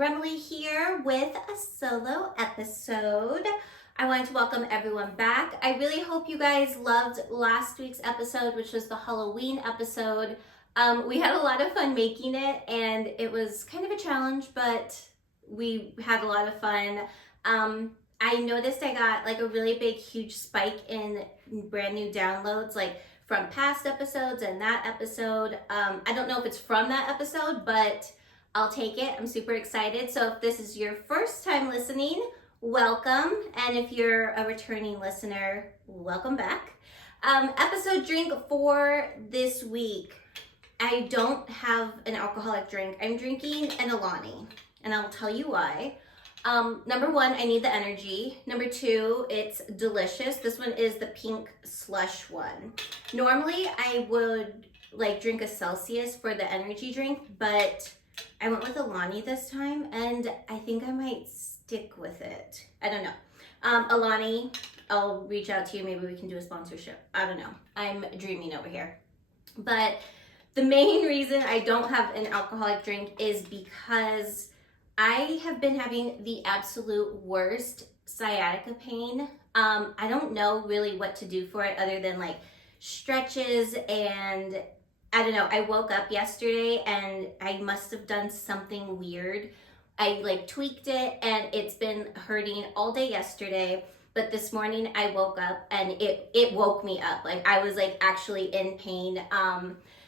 Gremlin here with a solo episode. I wanted to welcome everyone back. I really hope you guys loved last week's episode, which was the Halloween episode. We had a lot of fun making it, and it was kind of a challenge, but we had a lot of fun. I noticed I got like a really big, huge spike in brand new downloads, like from past episodes and that episode. I don't know if it's from that episode, but I'll take it. I'm super excited. So if this is your first time listening, welcome. And if you're a returning listener, welcome back. Episode drink for this week. I don't have an alcoholic drink. I'm drinking an Alani, and I'll tell you why. Number one, I need the energy. Number two, it's delicious. This one is the pink slush one. Normally, I would like drink a Celsius for the energy drink, but I went with Alani this time, and I think I might stick with it. I don't know. Alani, I'll reach out to you. Maybe we can do a sponsorship. I don't know. I'm dreaming over here. But the main reason I don't have an alcoholic drink is because I have been having the absolute worst sciatica pain. I don't know really what to do for it other than like stretches, and I don't know. I woke up yesterday and I must have done something weird. I like tweaked it and it's been hurting all day yesterday. But this morning I woke up and it woke me up. Like I was like actually in pain.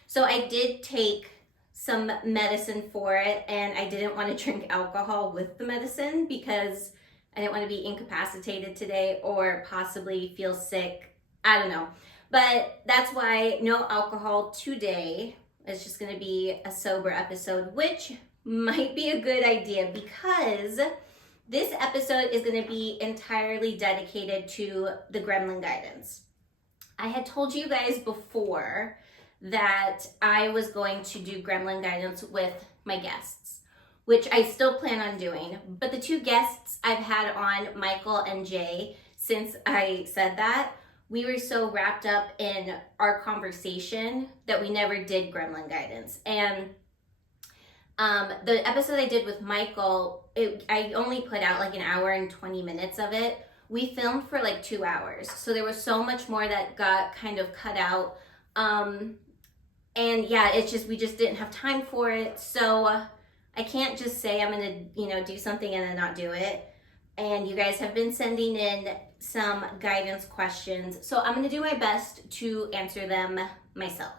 So I did take some medicine for it, and I didn't want to drink alcohol with the medicine because I didn't want to be incapacitated today or possibly feel sick. I don't know. But that's why no alcohol today. It's just going to be a sober episode, which might be a good idea because this episode is going to be entirely dedicated to the Gremlin Guidance. I had told you guys before that I was going to do Gremlin Guidance with my guests, which I still plan on doing. But the two guests I've had on, Michael and Jay, since I said that, we were so wrapped up in our conversation that we never did Gremlin Guidance. And the episode I did with Michael, I only put out like an hour and 20 minutes of it. We filmed for like 2 hours. So there was so much more that got kind of cut out. And yeah, it's just, we just didn't have time for it. So I can't just say I'm going to, do something and then not do it. And you guys have been sending in some guidance questions. So I'm going to do my best to answer them myself.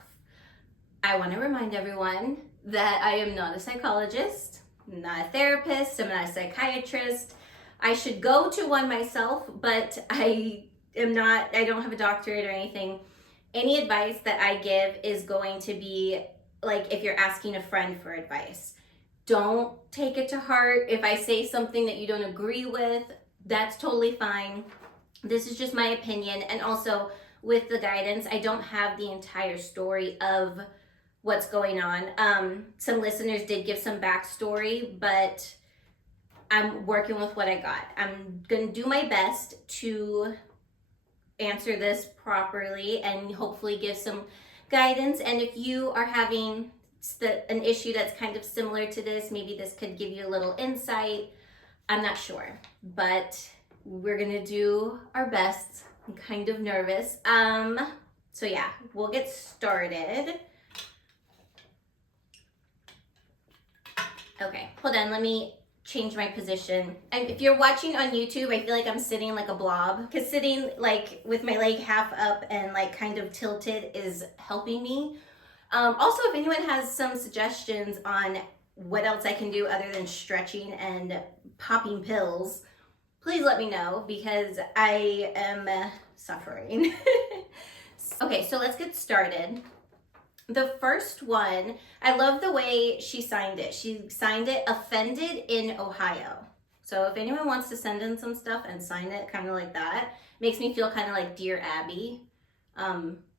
I want to remind everyone that I am not a psychologist, not a therapist, I'm not a psychiatrist. I should go to one myself, but I don't have a doctorate or anything. Any advice that I give is going to be like if you're asking a friend for advice. Don't take it to heart. If I say something that you don't agree with, that's totally fine. This is just my opinion. And also with the guidance, I don't have the entire story of what's going on. Some listeners did give some backstory, but I'm working with what I got. I'm going to do my best to answer this properly and hopefully give some guidance. And if you are having an issue that's kind of similar to this, maybe this could give you a little insight. I'm not sure, but we're gonna do our best. I'm kind of nervous. So yeah, we'll get started. Okay, hold on, let me change my position. And if you're watching on YouTube, I feel like I'm sitting like a blob, because sitting like with my leg half up and like kind of tilted is helping me. Also, if anyone has some suggestions on what else I can do other than stretching and popping pills, please let me know because I am suffering. Okay, so let's get started. The first one, I love the way she signed it. She signed it offended in Ohio. So if anyone wants to send in some stuff and sign it kind of like that, makes me feel kind of like Dear Abby.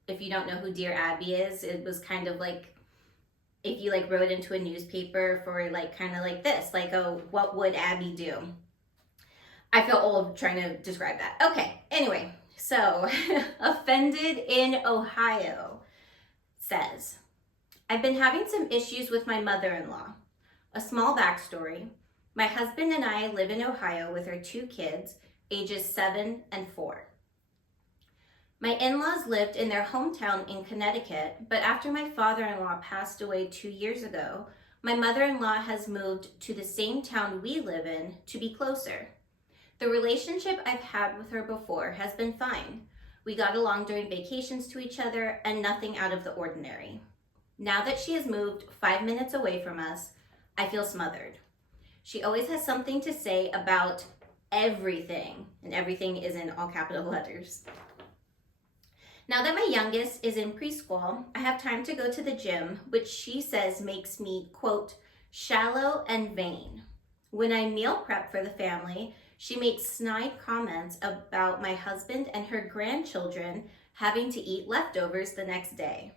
If you don't know who Dear Abby is, it was kind of like if you like wrote into a newspaper for like kind of like this, like, oh, what would Abby do? I feel old trying to describe that. Okay, anyway, so offended in Ohio says, I've been having some issues with my mother-in-law. A small backstory. My husband and I live in Ohio with our 2 kids, ages 7 and 4. My in-laws lived in their hometown in Connecticut, but after my father-in-law passed away 2 years ago, my mother-in-law has moved to the same town we live in to be closer. The relationship I've had with her before has been fine. We got along during vacations to each other and nothing out of the ordinary. Now that she has moved 5 minutes away from us, I feel smothered. She always has something to say about everything, and everything is in all capital letters. Now that my youngest is in preschool, I have time to go to the gym, which she says makes me, quote, shallow and vain. When I meal prep for the family, she makes snide comments about my husband and her grandchildren having to eat leftovers the next day.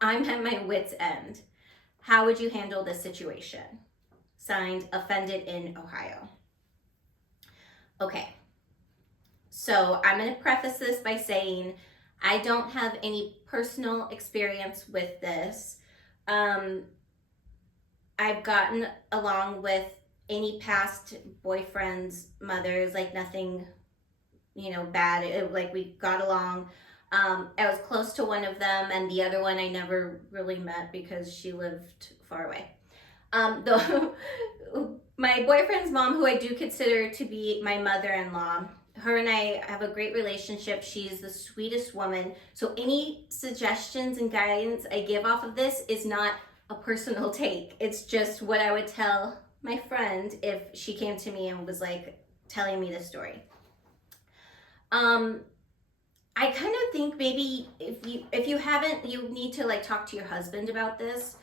I'm at my wit's end. How would you handle this situation? Signed, Offended in Ohio. Okay, so I'm going to preface this by saying I don't have any personal experience with this. I've gotten along with any past boyfriend's mothers, like nothing, bad. Like we got along. I was close to one of them, and the other one I never really met because she lived far away. Though my boyfriend's mom, who I do consider to be my mother-in-law, her and I have a great relationship. She's the sweetest woman. So any suggestions and guidance I give off of this is not a personal take. It's just what I would tell my friend if she came to me and was like telling me this story. I kind of think maybe if you haven't, you need to like talk to your husband about this,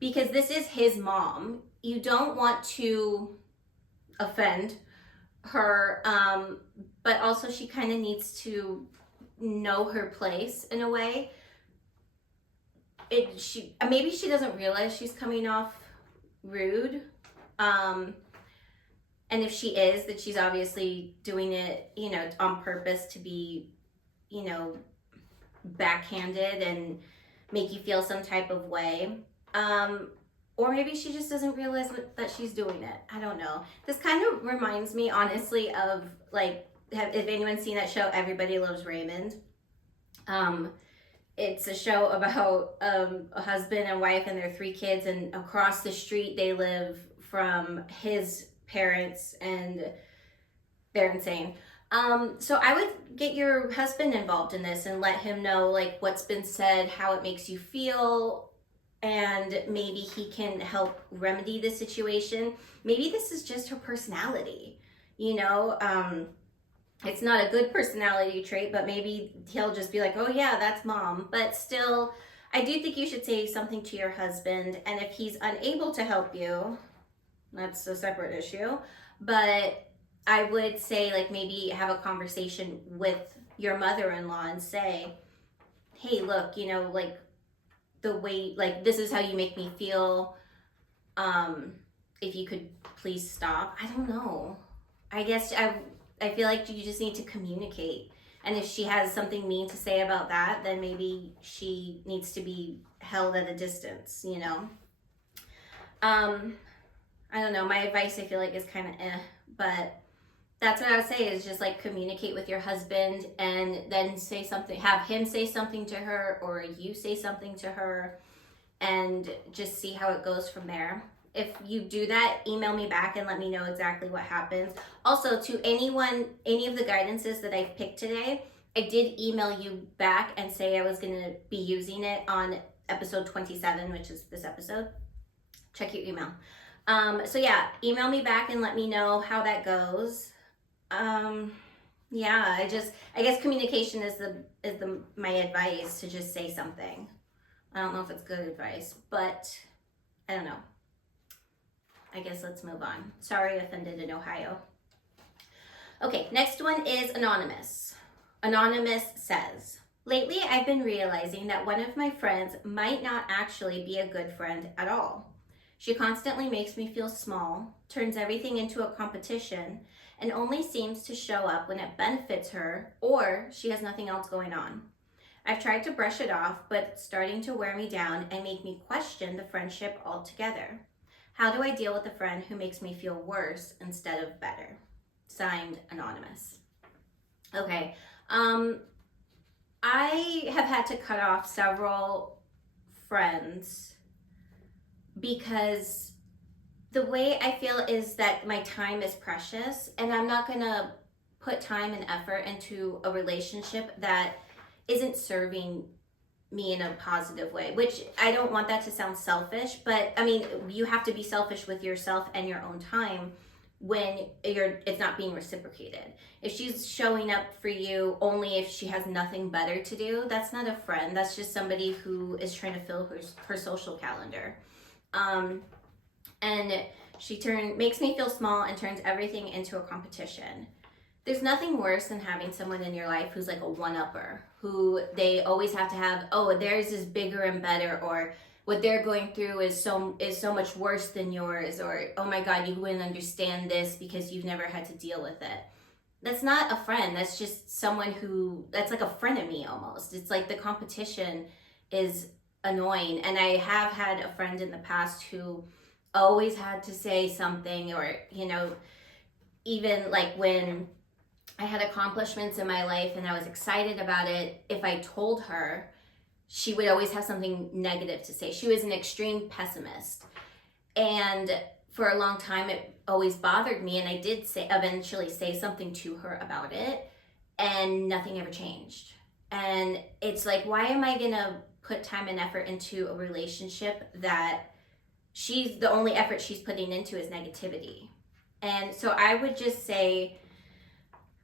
because this is his mom. You don't want to offend her, but also she kind of needs to know her place in a way. Maybe she doesn't realize she's coming off rude, and if she is, that she's obviously doing it, on purpose to be, backhanded and make you feel some type of way. Or maybe she just doesn't realize that she's doing it. I don't know. This kind of reminds me, honestly, of like, if anyone's seen that show, Everybody Loves Raymond. It's a show about a husband and wife and their 3 kids, and across the street they live from his parents, and they're insane. So I would get your husband involved in this and let him know like what's been said, how it makes you feel, and maybe he can help remedy the situation. Maybe this is just her personality, it's not a good personality trait, but maybe he'll just be like, oh yeah, that's mom. But still, I do think you should say something to your husband, and if he's unable to help you, that's a separate issue. But I would say like maybe have a conversation with your mother-in-law and say, hey, look, like the way, like this is how you make me feel. If you could please stop. I don't know. I guess I feel like you just need to communicate. And if she has something mean to say about that, then maybe she needs to be held at a distance, I don't know. My advice, I feel like, is kind of but that's what I would say, is just like communicate with your husband and then say something, have him say something to her or you say something to her, and just see how it goes from there. If you do that, email me back and let me know exactly what happens. Also, to any of the guidances that I've picked today, I did email you back and say I was going to be using it on episode 27, which is this episode. Check your email. So yeah, email me back and let me know how that goes. Yeah, I guess communication is my advice, to just say something. I don't know if it's good advice, but I don't know. I guess let's move on. Sorry, Offended in Ohio. Okay, next one is Anonymous. Anonymous says, lately I've been realizing that one of my friends might not actually be a good friend at all. She constantly makes me feel small, turns everything into a competition, and only seems to show up when it benefits her or she has nothing else going on. I've tried to brush it off, but it's starting to wear me down and make me question the friendship altogether. How do I deal with a friend who makes me feel worse instead of better? Signed, Anonymous. Okay. I have had to cut off several friends because the way I feel is that my time is precious, and I'm not going to put time and effort into a relationship that isn't serving me in a positive way, which I don't want that to sound selfish, but I mean, you have to be selfish with yourself and your own time when it's not being reciprocated. If she's showing up for you only if she has nothing better to do, that's not a friend. That's just somebody who is trying to fill her social calendar. And she makes me feel small and turns everything into a competition. There's nothing worse than having someone in your life who's like a one-upper, who they always have to have, oh, theirs is bigger and better, or what they're going through is so much worse than yours, or oh my God, you wouldn't understand this because you've never had to deal with it. That's not a friend. That's just someone that's like a frenemy almost. It's like the competition is annoying. And I have had a friend in the past who always had to say something, or, even like when I had accomplishments in my life and I was excited about it, if I told her, she would always have something negative to say. She was an extreme pessimist. And for a long time, it always bothered me. And I did eventually say something to her about it, and nothing ever changed. And it's like, why am I going to put time and effort into a relationship that the only effort she's putting into is negativity? And so I would just say,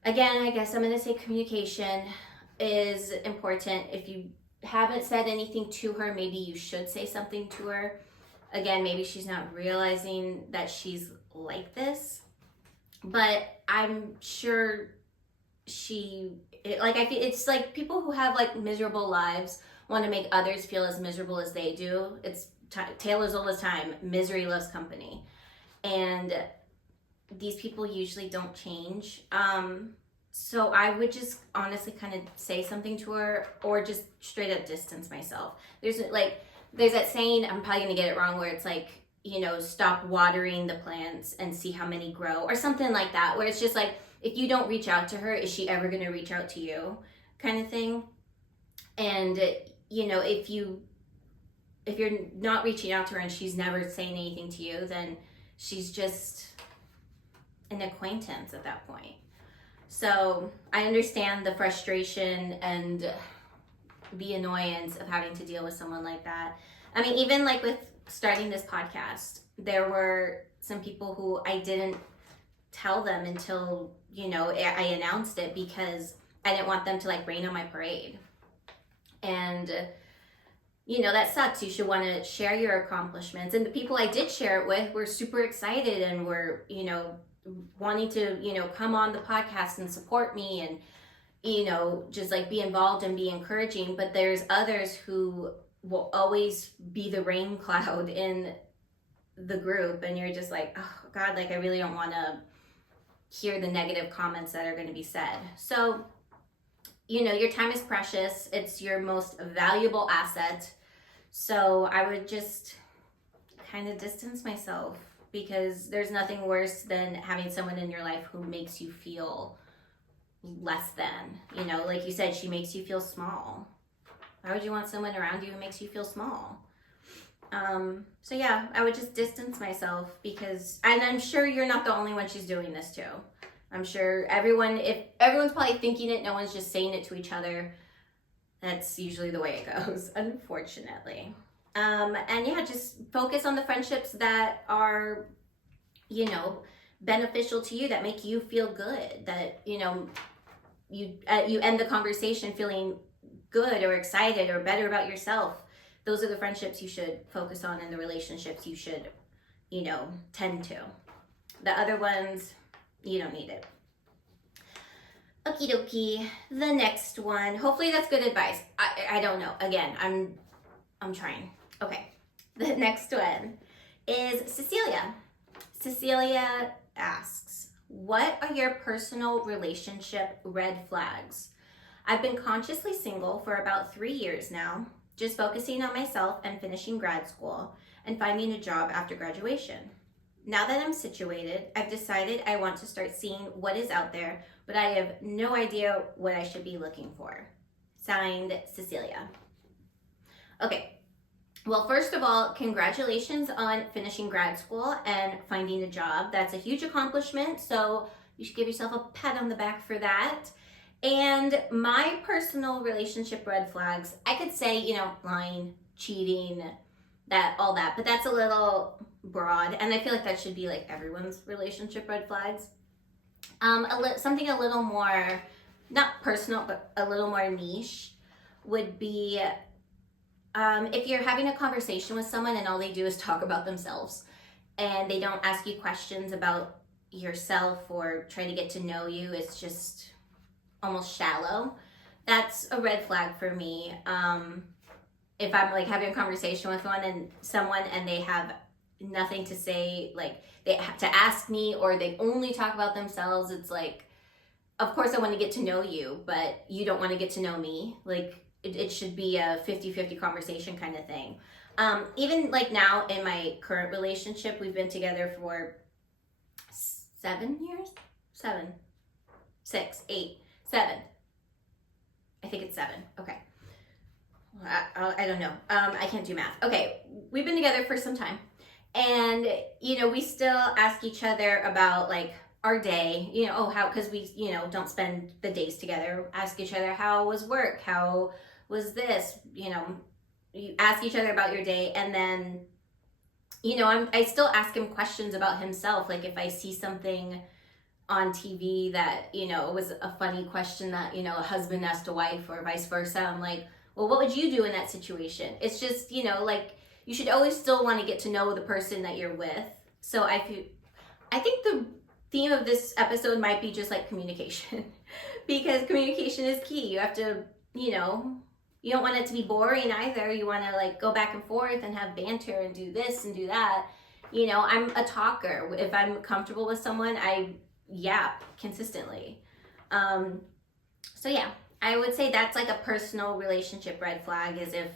again, I guess I'm going to say communication is important. If you haven't said anything to her, maybe you should say something to her. Again, maybe she's not realizing that she's like this, but I'm sure it's like people who have like miserable lives want to make others feel as miserable as they do. It's Taylor's all the time, misery loves company. And these people usually don't change. So I would just honestly kind of say something to her, or just straight up distance myself. There's that saying, I'm probably going to get it wrong, where it's like, stop watering the plants and see how many grow, or something like that, where it's just like, if you don't reach out to her, is she ever going to reach out to you, kind of thing. And, if you're not reaching out to her and she's never saying anything to you, then she's just an acquaintance at that point. So I understand the frustration and the annoyance of having to deal with someone like that. I mean, even like with starting this podcast, there were some people who I didn't tell them until, I announced it, because I didn't want them to like rain on my parade. And, that sucks. You should want to share your accomplishments. And the people I did share it with were super excited and were, wanting to, come on the podcast and support me and, just like be involved and be encouraging. But there's others who will always be the rain cloud in the group, and you're just like, oh God, like I really don't want to hear the negative comments that are going to be said. So, your time is precious. It's your most valuable asset. So I would just kind of distance myself, because there's nothing worse than having someone in your life who makes you feel less than, like you said, she makes you feel small. Why would you want someone around you who makes you feel small? So yeah, I would just distance myself, and I'm sure you're not the only one she's doing this to. I'm sure if everyone's probably thinking it, no one's just saying it to each other. That's usually the way it goes, unfortunately. And yeah, just focus on the friendships that are, beneficial to you, that make you feel good, that, you end the conversation feeling good or excited or better about yourself. Those are the friendships you should focus on, and the relationships you should, tend to. The other ones, you don't need it. Okie dokie. The next one. Hopefully that's good advice. I don't know. Again, I'm trying. Okay. The next one is Cecilia. Cecilia asks, what are your personal relationship red flags? I've been consciously single for about 3 years now, just focusing on myself and finishing grad school, and finding a job after graduation. Now that I'm situated, I've decided I want to start seeing what is out there, but I have no idea what I should be looking for. Signed, Cecilia. Okay, well, first of all, congratulations on finishing grad school and finding a job. That's a huge accomplishment, so you should give yourself a pat on the back for that. And my personal relationship red flags, I could say, lying, cheating, all that, but that's a little broad, and I feel like that should be like everyone's relationship red flags. Something a little more, not personal, but a little more niche would be if you're having a conversation with someone and all they do is talk about themselves and they don't ask you questions about yourself or try to get to know you. It's just almost shallow. That's a red flag for me. If I'm like having a conversation with someone and they have nothing to say, like they have to ask me or they only talk about themselves, it's like, of course I want to get to know you, but you don't want to get to know me. Like it should be a 50-50 conversation kind of thing. Even like now in my current relationship, we've been together for 7 years? 7, 6, 8, 7. I think it's 7. Okay. I don't know. I can't do math. Okay. We've been together for some time. And, we still ask each other about like our day, because we, don't spend the days together. Ask each other, how was work? How was this? You ask each other about your day. And then, I still ask him questions about himself. Like if I see something on TV that, was a funny question that, a husband asked a wife or vice versa. I'm like, well, what would you do in that situation? It's just, like you should always still want to get to know the person that you're with. So I think the theme of this episode might be just like communication because communication is key. You have to, you don't want it to be boring either. You want to like go back and forth and have banter and do this and do that. I'm a talker. If I'm comfortable with someone, I yap consistently. So yeah, I would say that's like a personal relationship red flag is if,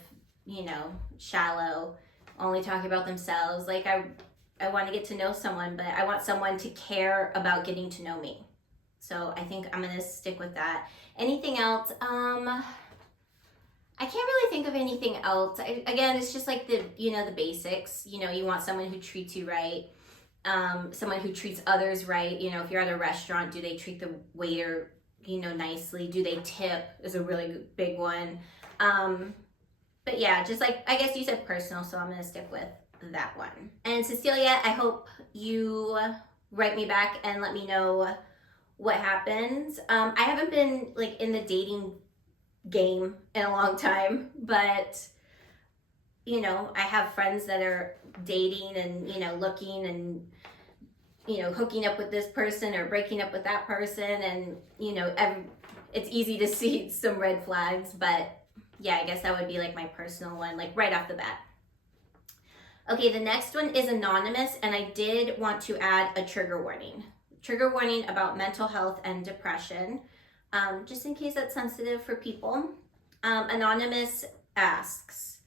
shallow, only talking about themselves. Like I want to get to know someone, but I want someone to care about getting to know me. So I think I'm going to stick with that. Anything else? I can't really think of anything else. Again, it's just like the basics. You want someone who treats you right. Someone who treats others right. If you're at a restaurant, do they treat the waiter, nicely? Do they tip is a really big one. But yeah, just like, I guess you said personal, so I'm going to stick with that one. And Cecilia, I hope you write me back and let me know what happens. I haven't been like in the dating game in a long time, but I have friends that are dating and looking and hooking up with this person or breaking up with that person, and it's easy to see some red flags, but yeah, I guess that would be like my personal one, like right off the bat. Okay, the next one is anonymous, and I did want to add a trigger warning. Trigger warning about mental health and depression, just in case that's sensitive for people. Anonymous asks,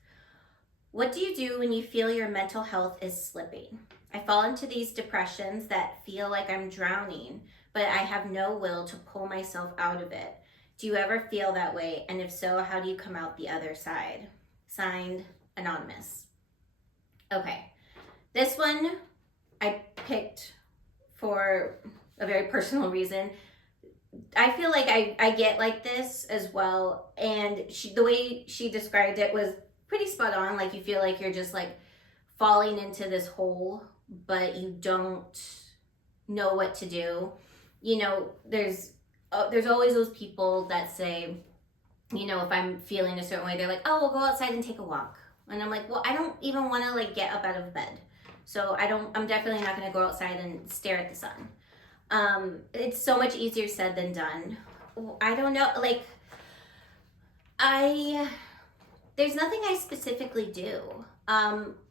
what do you do when you feel your mental health is slipping? I fall into these depressions that feel like I'm drowning, but I have no will to pull myself out of it. Do you ever feel that way? And if so, how do you come out the other side? Signed, Anonymous. Okay, this one I picked for a very personal reason. I feel like I get like this as well, and the way she described it was pretty spot on. Like you feel like you're just like falling into this hole, but you don't know what to do. There's always those people that say, if I'm feeling a certain way, they're like, oh, we'll go outside and take a walk. And I'm like, well, I don't even want to like get up out of bed. So I'm definitely not going to go outside and stare at the sun. It's so much easier said than done. I don't know. Like there's nothing I specifically do.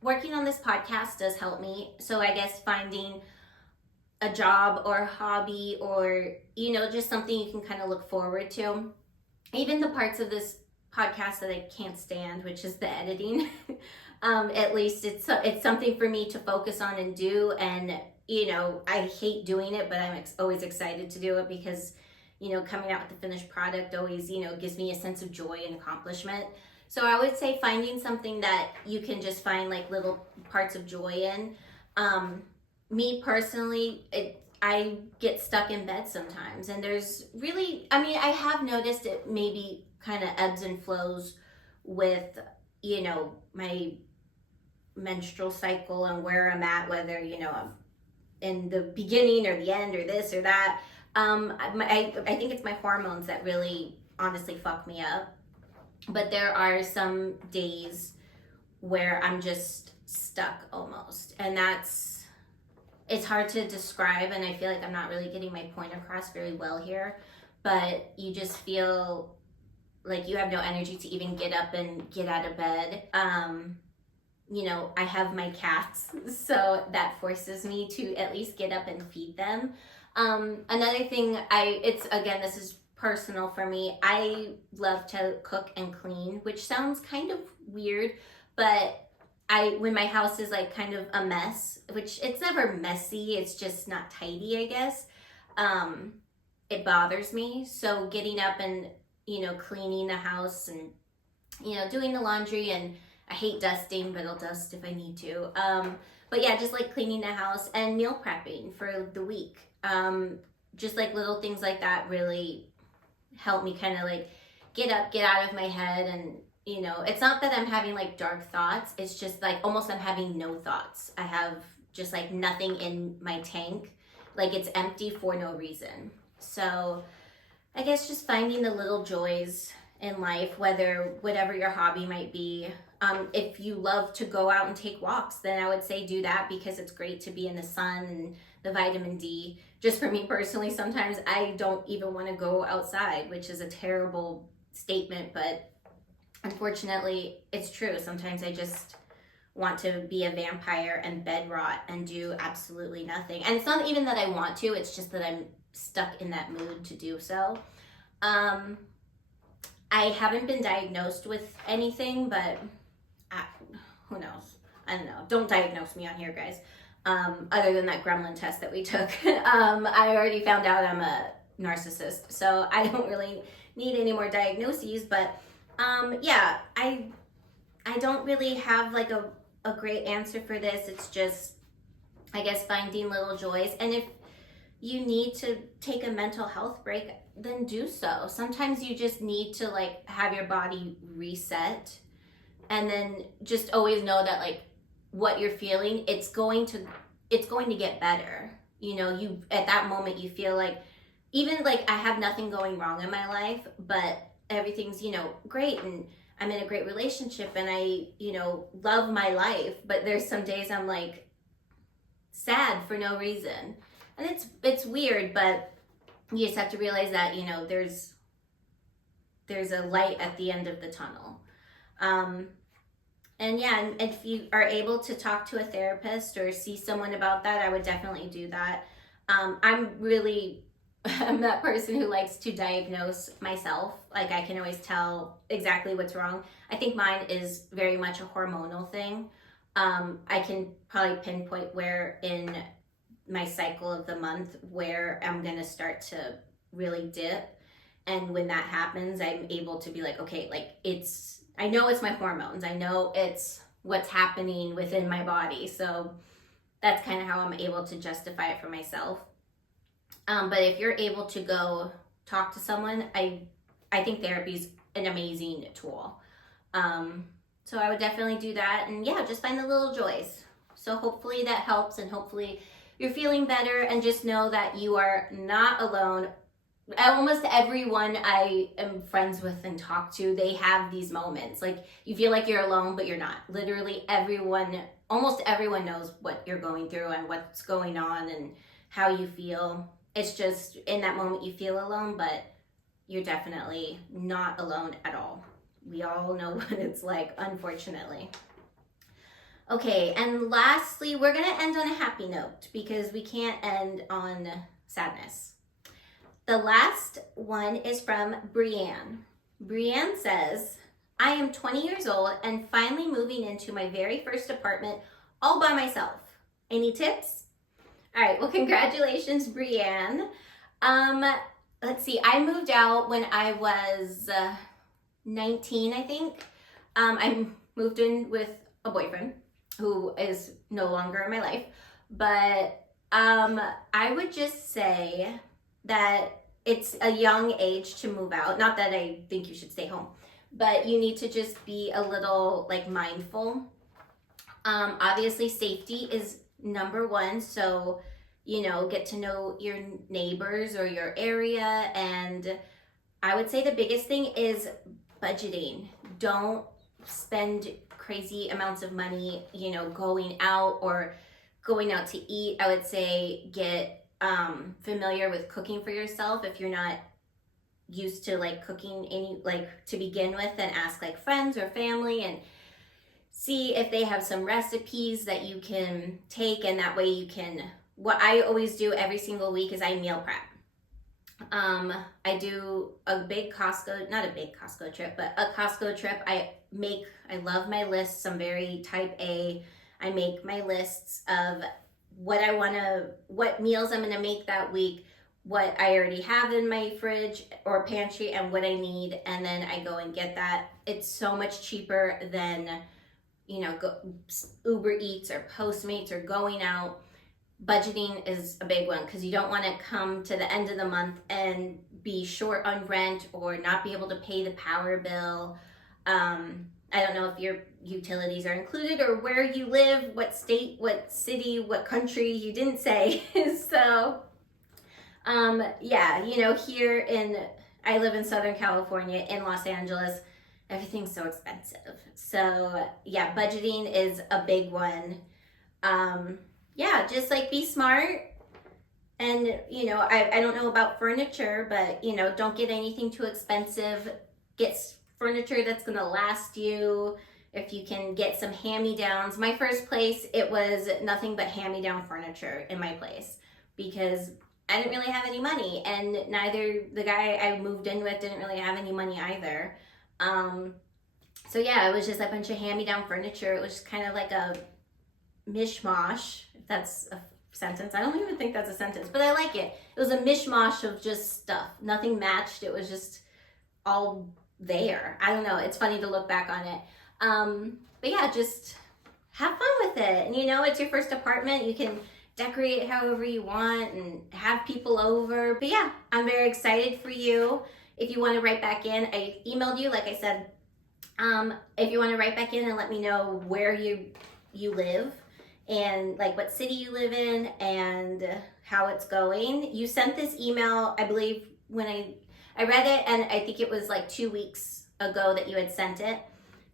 Working on this podcast does help me. So I guess finding a job or a hobby or, just something you can kind of look forward to. Even the parts of this podcast that I can't stand, which is the editing. At least it's something for me to focus on and do. And you know, I hate doing it, but I'm always excited to do it because, you know, coming out with the finished product always, you know, gives me a sense of joy and accomplishment. So I would say finding something that you can just find like little parts of joy in. Me personally, I get stuck in bed sometimes, and there's really, I mean, I have noticed it maybe kind of ebbs and flows with, you know, my menstrual cycle and where I'm at, whether, you know, I'm in the beginning or the end or this or that. I think it's my hormones that really honestly fuck me up. But there are some days where I'm just stuck almost. And it's hard to describe, and I feel like I'm not really getting my point across very well here. But you just feel like you have no energy to even get up and get out of bed. You know, I have my cats, so that forces me to at least get up and feed them. Another thing, this is personal for me. I love to cook and clean, which sounds kind of weird, but when my house is like kind of a mess, which it's never messy, it's just not tidy, I guess. It bothers me. So getting up and, you know, cleaning the house and, you know, doing the laundry, and I hate dusting, but I'll dust if I need to. But yeah, just like cleaning the house and meal prepping for the week. Just like little things like that really help me kind of like get up, get out of my head. And, you know, it's not that I'm having like dark thoughts. It's just like almost I'm having no thoughts. I have just like nothing in my tank. Like it's empty for no reason. So I guess just finding the little joys in life, whatever your hobby might be. If you love to go out and take walks, then I would say do that, because it's great to be in the sun and the vitamin D. Just for me personally, sometimes I don't even want to go outside, which is a terrible statement, but unfortunately it's true. Sometimes I just want to be a vampire and bed rot and do absolutely nothing. And it's not even that I want to, it's just that I'm stuck in that mood to do so. I haven't been diagnosed with anything, but who knows? I don't know. Don't diagnose me on here, guys. Other than that gremlin test that we took. I already found out I'm a narcissist, so I don't really need any more diagnoses. But yeah, I don't really have like a great answer for this. It's just, I guess, finding little joys. And if you need to take a mental health break, then do so. Sometimes you just need to like have your body reset, and then just always know that like what you're feeling, it's going to get better. You know, you at that moment you feel like, even like I have nothing going wrong in my life, but everything's, you know, great, and I'm in a great relationship, and I, you know, love my life, but there's some days I'm like sad for no reason. And it's weird, but you just have to realize that, you know, there's a light at the end of the tunnel. And yeah, and if you are able to talk to a therapist or see someone about that, I would definitely do that. I'm that person who likes to diagnose myself. Like I can always tell exactly what's wrong. I think mine is very much a hormonal thing. I can probably pinpoint where in my cycle of the month where I'm gonna start to really dip. And when that happens, I'm able to be like, okay, like I know it's my hormones. I know it's what's happening within my body. So that's kind of how I'm able to justify it for myself. But if you're able to go talk to someone, I think therapy is an amazing tool. So I would definitely do that. And yeah, just find the little joys. So hopefully that helps, and hopefully you're feeling better, and just know that you are not alone. Almost everyone I am friends with and talk to, they have these moments. Like you feel like you're alone, but you're not. Literally almost everyone knows what you're going through and what's going on and how you feel. It's just in that moment you feel alone, but you're definitely not alone at all. We all know what it's like, unfortunately. Okay, and lastly, we're gonna end on a happy note because we can't end on sadness. The last one is from Brianne. Brianne says, I am 20 years old and finally moving into my very first apartment all by myself. Any tips? All right, well, congratulations, Brianne. Let's see, I moved out when I was 19, I think. I moved in with a boyfriend who is no longer in my life, but I would just say that it's a young age to move out. Not that I think you should stay home, but you need to just be a little like mindful. Obviously safety is number one, so get to know your neighbors or your area. And I would say the biggest thing is budgeting. Don't spend crazy amounts of money, going out or going out to eat. I would say get familiar with cooking for yourself if you're not used to like cooking to begin with, and ask like friends or family and see if they have some recipes that you can take, and that way you can. What I always do every single week is I meal prep. I do a big Costco, not a big Costco trip, but a Costco trip. I love my lists. I'm very type A. I make my lists of what meals I'm gonna make that week, what I already have in my fridge or pantry, and what I need, and then I go and get that. It's so much cheaper than, Uber Eats or Postmates or going out. Budgeting is a big one because you don't want to come to the end of the month and be short on rent or not be able to pay the power bill. I don't know if your utilities are included or where you live, what state, what city, what country, you didn't say. So, I live in Southern California in Los Angeles. Everything's so expensive. So yeah, budgeting is a big one. Just like be smart. And, I don't know about furniture, but, don't get anything too expensive. Get furniture that's going to last you. If you can get some hand-me-downs. My first place, it was nothing but hand-me-down furniture in my place because I didn't really have any money, and neither the guy I moved in with didn't really have any money either. It was just a bunch of hand-me-down furniture. It was kind of like a mishmash, if that's a sentence. I don't even think that's a sentence, but I like it. It was a mishmash of just stuff. Nothing matched. It was just all there. I don't know. It's funny to look back on it. Just have fun with it. And it's your first apartment. You can decorate it however you want and have people over. But yeah, I'm very excited for you. If you want to write back in, I emailed you, like I said. If you want to write back in and let me know where you live and like what city you live in and how it's going. You sent this email, I believe, when I read it, and I think it was like 2 weeks ago that you had sent it.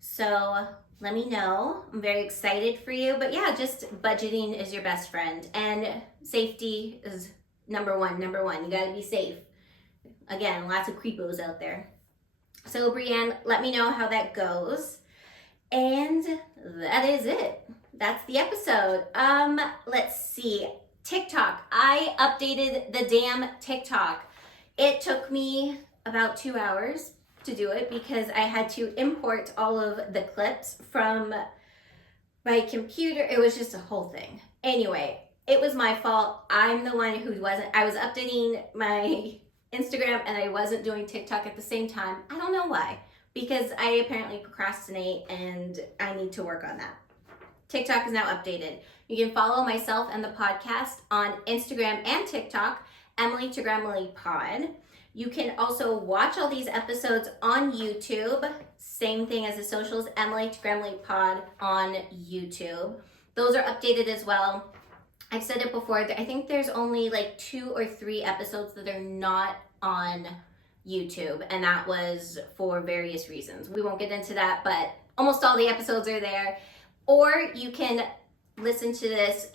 So let me know. I'm very excited for you. But yeah, just budgeting is your best friend, and safety is number one. You got to be safe. Again, lots of creepos out there. So Brianne, let me know how that goes. And that is it. That's the episode. Let's see. TikTok. I updated the damn TikTok. It took me about 2 hours to do it because I had to import all of the clips from my computer. It was just a whole thing. Anyway, it was my fault. I'm the one who I was updating my Instagram and I wasn't doing TikTok at the same time. I don't know why, because I apparently procrastinate and I need to work on that. TikTok is now updated. You can follow myself and the podcast on Instagram and TikTok, Emily to Gremlin Pod. You can also watch all these episodes on YouTube. Same thing as the socials, Emily to Gremlin Pod on YouTube. Those are updated as well. I've said it before, I think there's only like 2 or 3 episodes that are not on YouTube, and that was for various reasons. We won't get into that, but almost all the episodes are there. Or you can listen to this.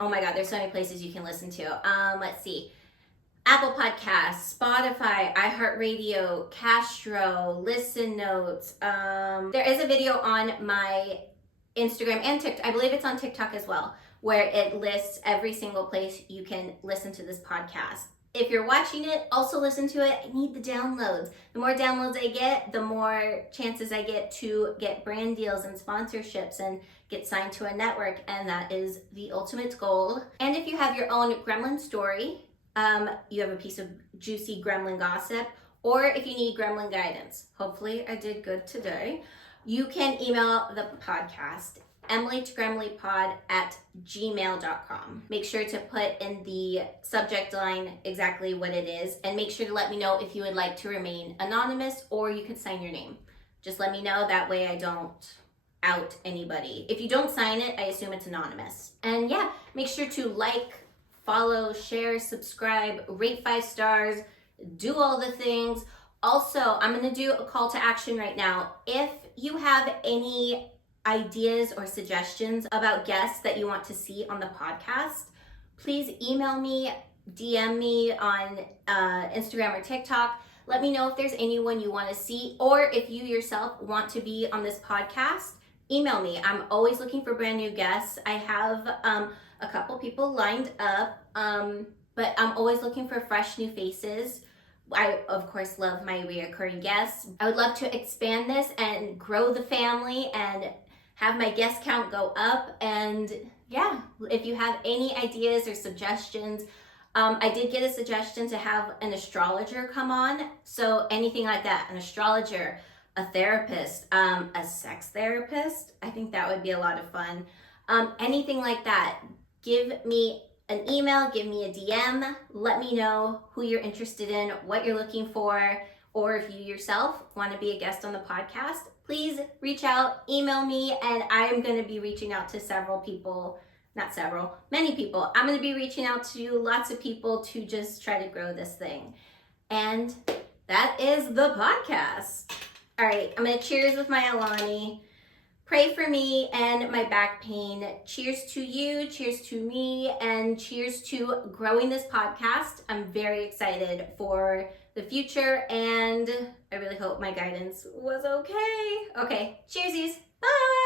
Oh my God, there's so many places you can listen to. Let's see. Apple Podcasts, Spotify, iHeartRadio, Castro, Listen Notes. There is a video on my Instagram and TikTok. I believe it's on TikTok as well, where it lists every single place you can listen to this podcast. If you're watching it, also listen to it. I need the downloads. The more downloads I get, the more chances I get to get brand deals and sponsorships and get signed to a network, and that is the ultimate goal. And if you have your own gremlin story, you have a piece of juicy gremlin gossip, or if you need gremlin guidance, hopefully I did good today, you can email the podcast, emilytogremlinpod@gmail.com. Make sure to put in the subject line exactly what it is, and make sure to let me know if you would like to remain anonymous, or you could sign your name. Just let me know, that way I don't out anybody. If you don't sign it, I assume it's anonymous. And yeah, make sure to like, follow, share, subscribe, rate 5 stars, do all the things. Also, I'm going to do a call to action right now. If you have any ideas or suggestions about guests that you want to see on the podcast, please email me, DM me on Instagram or TikTok. Let me know if there's anyone you want to see, or if you yourself want to be on this podcast, email me. I'm always looking for brand new guests. I have a couple people lined up, but I'm always looking for fresh new faces. I, of course, love my reoccurring guests. I would love to expand this and grow the family and have my guest count go up. And yeah, if you have any ideas or suggestions, I did get a suggestion to have an astrologer come on. So anything like that, an astrologer, a therapist, a sex therapist, I think that would be a lot of fun. Anything like that, give me an email, give me a DM, let me know who you're interested in, what you're looking for, or if you yourself want to be a guest on the podcast, please reach out, email me, and I am going to be reaching out to many people. I'm going to be reaching out to lots of people to just try to grow this thing. And that is the podcast. All right, I'm going to cheers with my Alani. Pray for me and my back pain. Cheers to you, cheers to me, and cheers to growing this podcast. I'm very excited for the future, and I really hope my guidance was okay. Okay, cheersies. Bye.